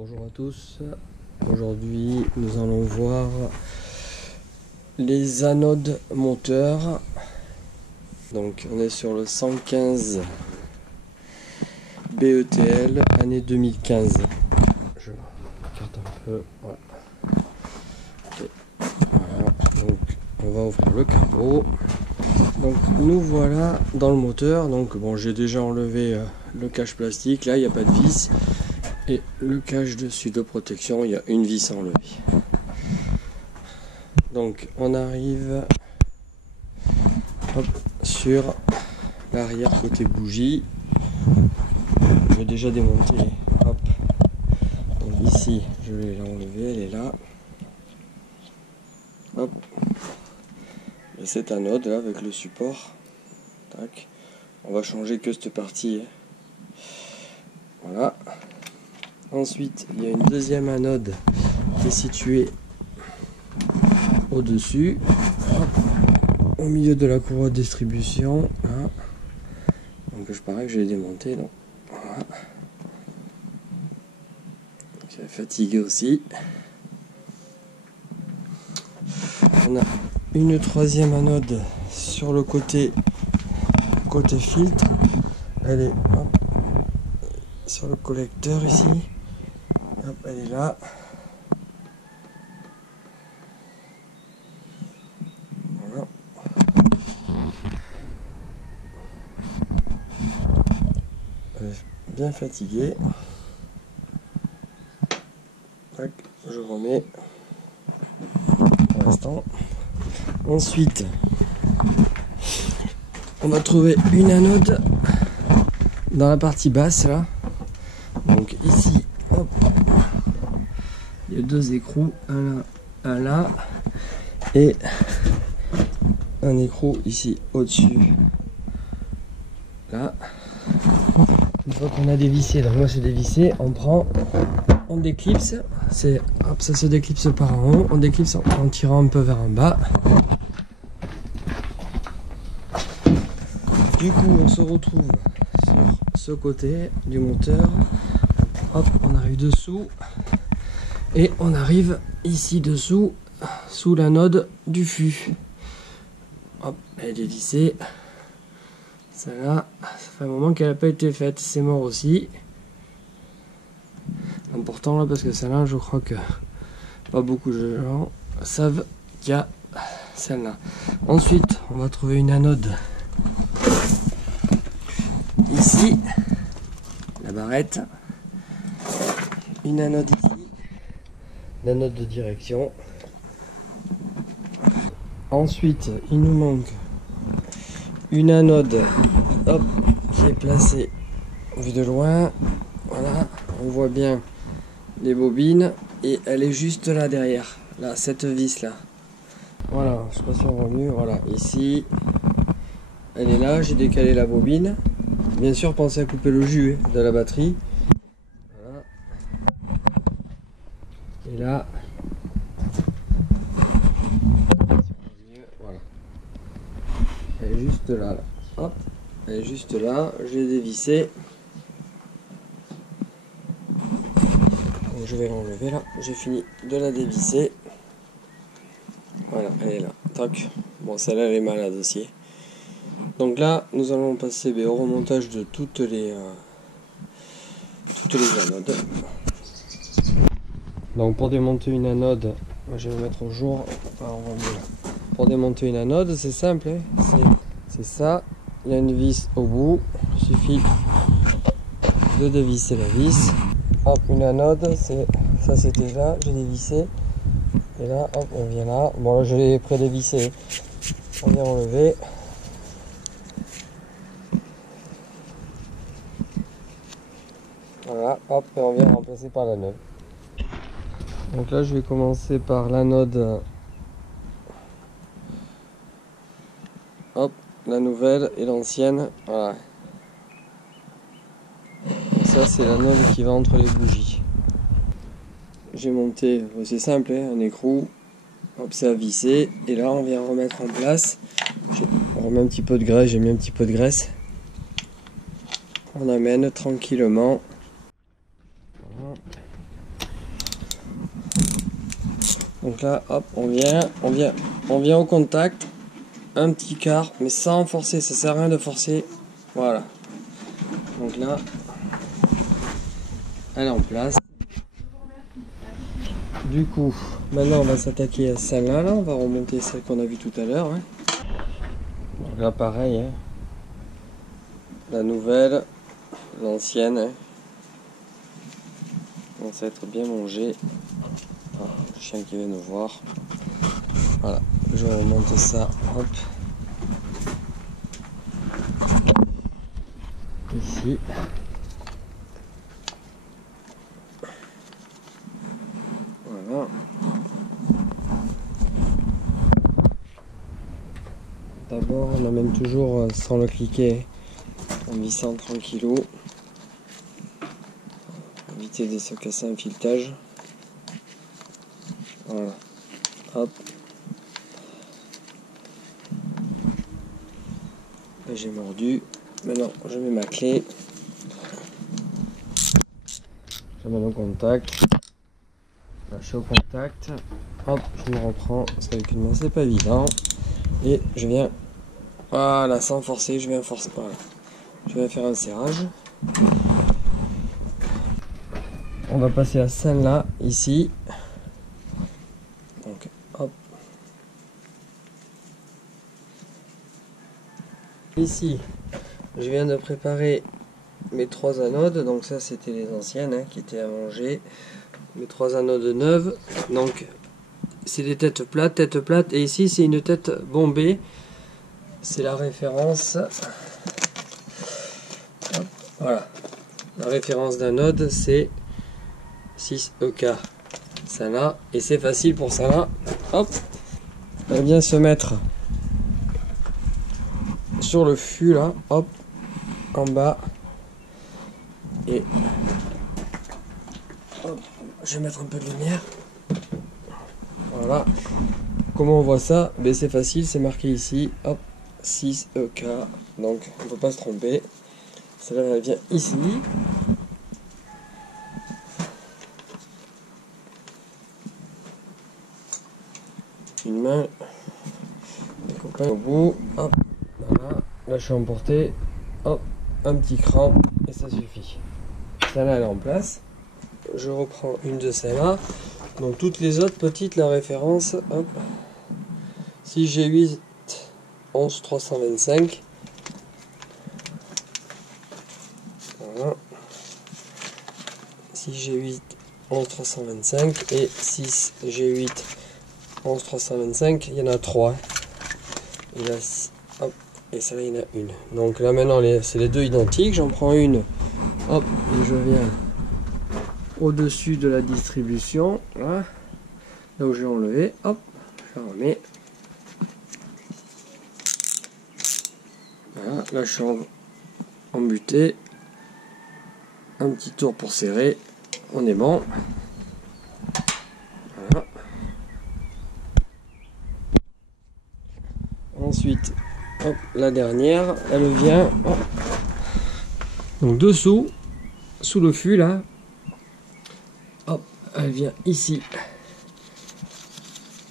Bonjour à tous, aujourd'hui nous allons voir les anodes moteurs. Donc on est sur le 115 BETL année 2015. Je regarde un peu, voilà. Okay. Voilà. Donc on va ouvrir le capot. Donc nous voilà dans le moteur. Donc bon, j'ai déjà enlevé le cache plastique, là il n'y a pas de vis. Et le cache dessus de protection, il y a une vis à enlever. Donc on arrive sur l'arrière côté bougie. Je vais déjà démonter. Hop. Donc ici, je vais l'enlever, elle est là. Hop. Et cette anode là avec le support. Tac. On va changer que cette partie. Voilà. Ensuite, il y a une deuxième anode qui est située au-dessus, au milieu de la courroie de distribution. Là. Donc je parais que je l'ai démonté. Donc, voilà. J'ai fatigué aussi. On a une troisième anode sur le côté filtre. Elle est sur le collecteur ici. Hop, elle est là. Voilà. Elle est bien fatiguée. Tac, je remets pour l'instant. Ensuite, on va trouver une anode dans la partie basse là. Donc ici, hop, il y a deux écrous, un là et un écrou ici au-dessus. Là, une fois qu'on a dévissé, donc moi c'est dévissé, on déclipse, hop, ça se déclipse par en haut, on déclipse en tirant un peu vers en bas. Du coup, on se retrouve sur ce côté du moteur. Hop, on arrive dessous et on arrive ici dessous, sous l'anode du fût. Hop, elle est vissée. Celle-là, ça fait un moment qu'elle n'a pas été faite, c'est mort aussi. Important là parce que celle-là, je crois que pas beaucoup de gens savent qu'il y a celle-là. Ensuite, on va trouver une anode ici, la barrette. Une anode ici, l'anode de direction. Ensuite, il nous manque une anode, hop, qui est placée vue de loin. Voilà, on voit bien les bobines et elle est juste là derrière, là, cette vis là. Voilà, je sais pas si on voit mieux. Voilà, ici, elle est là. J'ai décalé la bobine. Bien sûr, pensez à couper le jus de la batterie. Voilà. Et là, voilà. Elle est juste là, là. Hop, elle est juste là. J'ai dévissé. Donc je vais l'enlever là. J'ai fini de la dévisser. Voilà, elle est là. Tac. Bon, celle-là, elle est malade aussi. Donc là, nous allons passer au remontage de toutes les anodes. Donc pour démonter une anode, moi je vais me mettre au jour. Enfin, on va mieux là. Pour démonter une anode, c'est simple, hein, c'est ça. Il y a une vis au bout. Il suffit de dévisser la vis. Hop, une anode, ça c'était là, j'ai dévissé. Et là, hop, on vient là. Bon là je l'ai pré-dévissé. On vient enlever. Voilà, hop, et on vient remplacer par la neuve. Donc là, je vais commencer par l'anode. Hop, la nouvelle et l'ancienne. Voilà. Et ça, c'est l'anode qui va entre les bougies. J'ai monté, c'est simple, hein, un écrou. Hop, c'est à visser. Et là, on vient remettre en place. On remet un petit peu de graisse, j'ai mis un petit peu de graisse. On amène tranquillement. Voilà. Donc là, hop, on vient au contact, un petit quart, mais sans forcer, ça sert à rien de forcer. Voilà. Donc là, elle est en place. Du coup, maintenant on va s'attaquer à celle-là, on va remonter celle qu'on a vue tout à l'heure. Hein. Donc là, pareil, hein. La nouvelle, l'ancienne. Hein. Donc ça va être bien mangé. Ah, le chien qui vient nous voir. Voilà, je remonte ça, hop. Ici. Voilà. D'abord, on amène toujours sans le cliquer en vissant tranquillou. Éviter de se casser un filetage. Voilà. Hop. J'ai mordu. Maintenant, je mets ma clé. J'amène au contact. Là, je suis au contact. Hop, je me reprends parce qu'avec une main, c'est pas évident. Et je viens. Voilà, sans forcer, je viens forcer. Voilà. Je vais faire un serrage. On va passer à celle-là, ici. Donc, hop. Ici, je viens de préparer mes 3 anodes. Donc ça, c'était les anciennes hein, qui étaient à manger. Mes 3 anodes neuves. Donc, c'est des têtes plates. Et ici, c'est une tête bombée. C'est la référence. Hop, voilà. La référence d'anode, c'est 6EK. Celle-là. Et c'est facile pour celle-là. Hop. Elle vient se mettre sur le fût là. Hop. En bas. Et hop. Je vais mettre un peu de lumière. Voilà. Comment on voit ça? Ben, c'est facile, c'est marqué ici. Hop. 6EK. Donc on ne peut pas se tromper. Celle-là elle vient ici. Une main. Les copains au bout. Hop. Voilà. Là je suis emporté. Hop. Un petit cran. Et ça suffit. Celle-là elle est en place. Je reprends une de celles-là. Donc toutes les autres petites, la référence. Hop. 6G8 11325. Voilà. 6G8 11325 et 6G8 11325. Il y en a 3. Et là, hop, et celle-là, il y en a une. Donc là maintenant, c'est les deux identiques. J'en prends une. Hop, et je viens au-dessus de la distribution. Là, là où j'ai enlevé. Hop, je la remets. Voilà, là je suis en butée. Un petit tour pour serrer. On est bon. Voilà. Ensuite, hop, la dernière, elle vient. Hop. Donc dessous, sous le fût là. Hop, elle vient ici.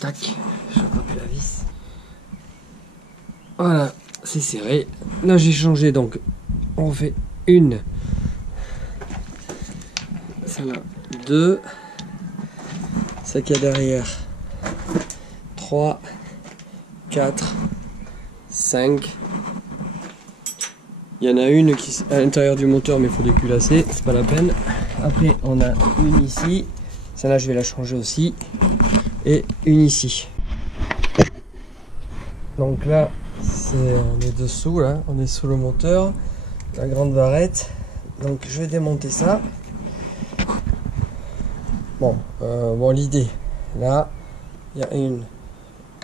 Tac, je n'ai pas plus la vis. Voilà, c'est serré. Là j'ai changé, donc on fait une. Celle-là, 2. Celle qu'il y a derrière, 3, 4, 5. Il y en a une qui est à l'intérieur du moteur, mais il faut déculasser, c'est pas la peine. Après, on a une ici. Celle-là, je vais la changer aussi. Et une ici. Donc là, on est dessous, là. On est sous le moteur. La grande varette. Donc, je vais démonter ça. Bon, l'idée. Là, il y a 1,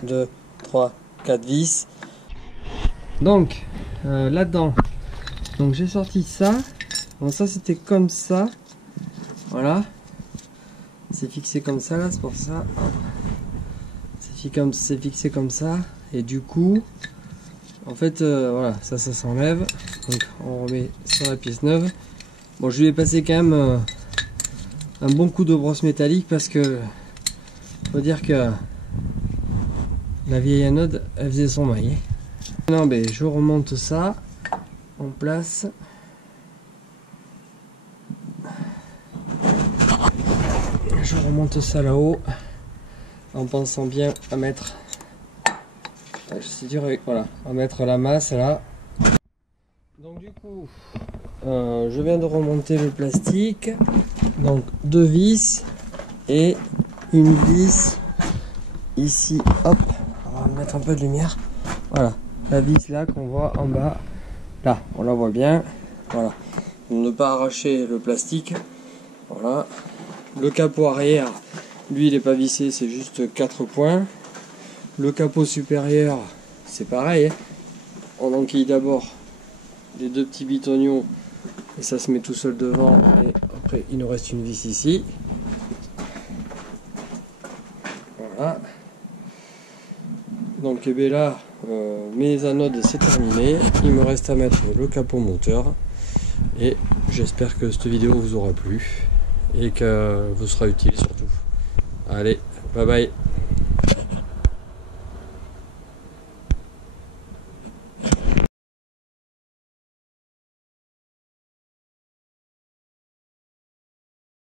2, 3, 4 vis. Donc, là-dedans. Donc, j'ai sorti ça. Donc, ça, c'était comme ça. Voilà. C'est fixé comme ça, là, c'est pour ça. C'est fixé comme ça. Et du coup, en fait, voilà, ça s'enlève. Donc, on remet sur la pièce neuve. Bon, je lui ai passé quand même un bon coup de brosse métallique parce que Faut dire que la vieille anode, elle faisait son maille. Non, mais je remonte ça en place. Je remonte ça là-haut en pensant bien à mettre. C'est dur, voilà, à mettre la masse là. Donc du coup, je viens de remonter le plastique. Donc 2 vis et une vis ici. Hop, on va mettre un peu de lumière. Voilà, la vis là qu'on voit en bas. Là, on la voit bien. Voilà, pour ne pas arracher le plastique. Voilà. Le capot arrière, lui il n'est pas vissé, c'est juste 4 points. Le capot supérieur, c'est pareil. On enquille d'abord les 2 petits bitognons et ça se met tout seul devant. Et après, il nous reste une vis ici. Voilà. Donc, et bien là, mes anodes c'est terminé. Il me reste à mettre le capot moteur. Et j'espère que cette vidéo vous aura plu et que vous sera utile surtout. Allez, bye bye.